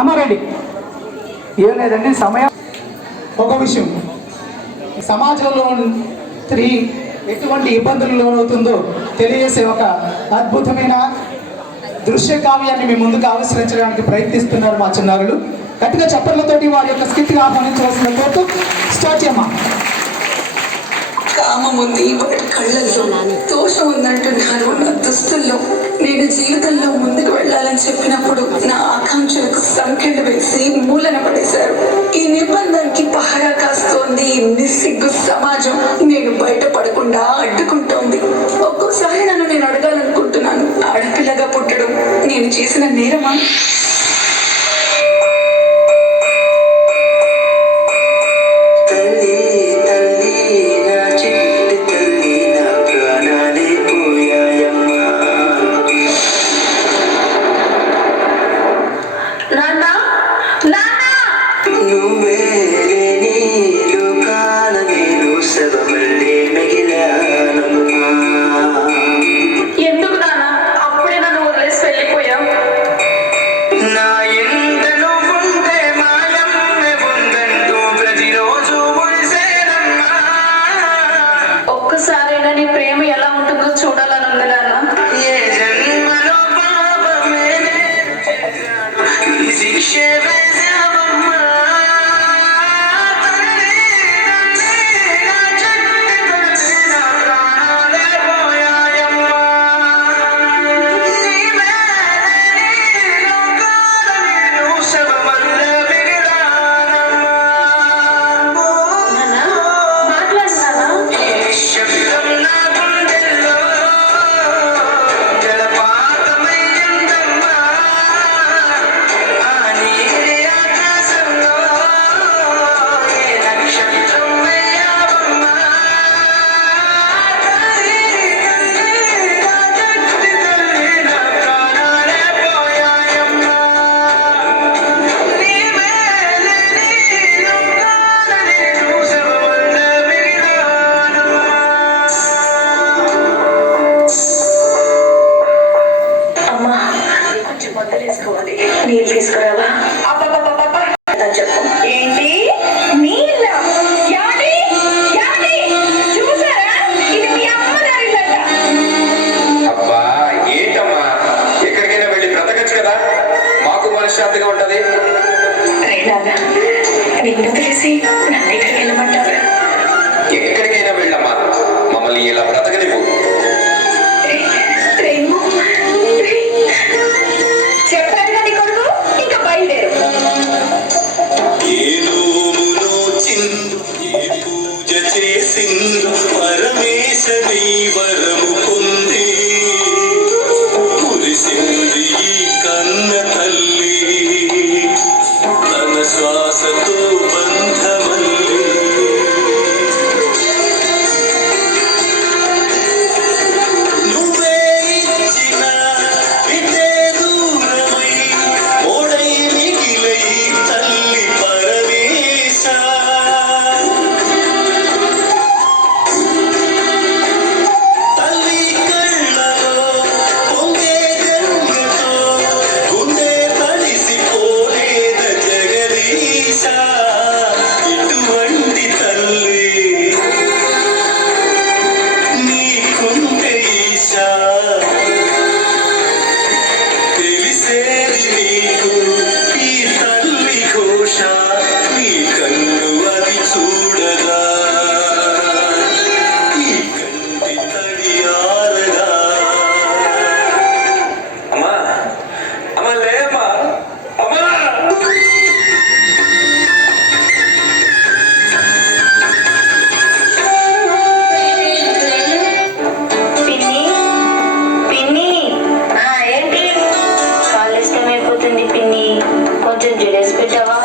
అమ్మారండి. ఏం లేదండి సమయం. ఒక విషయం, సమాజంలో స్త్రీ ఎటువంటి ఇబ్బందులు లోనవుతుందో తెలియజేసే ఒక అద్భుతమైన దృశ్య కావ్యాన్ని మీ ముందుకు ఆవిష్కరించడానికి ప్రయత్నిస్తున్నారు మా చిన్నారులు. గట్టిగా చప్పట్లతోటి వారి యొక్క స్కిట్గా ఆహ్వానించవలసిన కోరుతూ స్టార్ట్ చేయమ్మా. కామం ఉంది, వాడి కళ్ళల్లో దోషం ఉందంటున్నారు. నా దుస్తుల్లో నేను జీవితంలో ముందుకు వెళ్ళాలని చెప్పినప్పుడు నా ఆకాంక్షలకు సంఖ్యలు వేసి మూలన పడేశారు. ఈ నిర్బంధానికి పహరా కాస్తోంది నిస్సిగ్గు సమాజం. నేను బయటపడకుండా అడ్డుకుంటోంది. ఒక్కోసారి నన్ను నేను అడగాలనుకుంటున్నాను, ఆడపిల్లగా పుట్టడం నేను చేసిన నేరమా? నీళ్ళు తీసుకురావా? చెప్పు. ఏంటి నీళ్ళ? చూసారా, ఇది మీ అమ్మగారి. అబ్బా ఏంటమ్మా, ఎక్కడికైనా వెళ్ళి బ్రతకచ్చు కదా, మాకు మనశ్శాంతిగా ఉంటది. నిన్ను తెలిసి నన్ను ఎక్కడికి వెళ్ళమంటారు? ఎక్కడికైనా వెళ్ళమ్మా, మమ్మల్ని ఇలా బ్రతకనివ్వు. చెప్పారు కదా కొడుకు, ఇంకా బయలుదేరు. పూజ చేసిందు పరమేశని వరము పొంది కురిసింది ఈ కన్న తల్లి తన శ్వాసతో బంధమల్లి. నువ్వే ఇచ్చిన ఇదే దూరమై ఓడై మిగిలై తల్లి పరమేశ. కొంచెం జడేసి పెట్టావా?